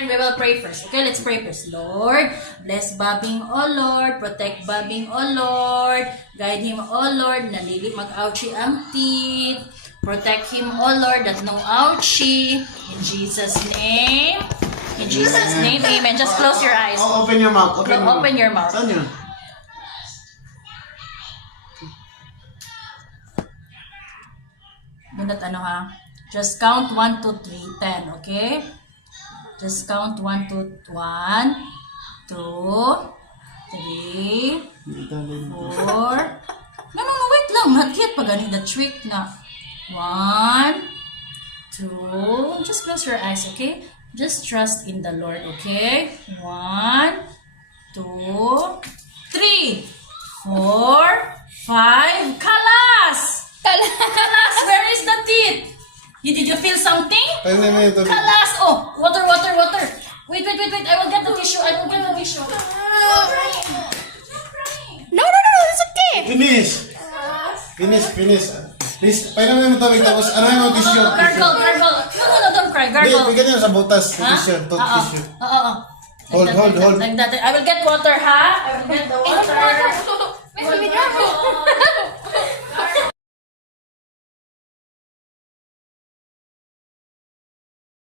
And we will pray first. Okay, let's pray first. Lord, bless Babing, O Lord. Protect Babing, O Lord. Guide him, O Lord. Nalili mag-ouchie ang teeth. Protect him, O Lord, that no ouchie. In Jesus' name. In Jesus' name, amen. Just close your eyes. Open your mouth. Open your mouth. Saan yun? Bunot ano ha? Just count 1, 2, 3, 10, okay? Just count 1, 2, 1, 2, 3, 4, 5. No, wait lang. Not yet. Pag ganit the trick na. 1, 2. Just close your eyes, okay? Just trust in the Lord, okay? 1, 2, 3, 4, 5. Kalas! Kalas! Where is the teeth? Did you feel something? May tubig. Kalas! Oh, water. Wait. I will get the tissue. No, it's okay. Finish. Please, painom mo tubig tapos ano yung tissue? Gargle. No, don't cry. Hindi, Gargle. bigyan niyo sa butas. Ha? Tissue. Oo. Hold. Like that. I will get water, ha? I will get the water.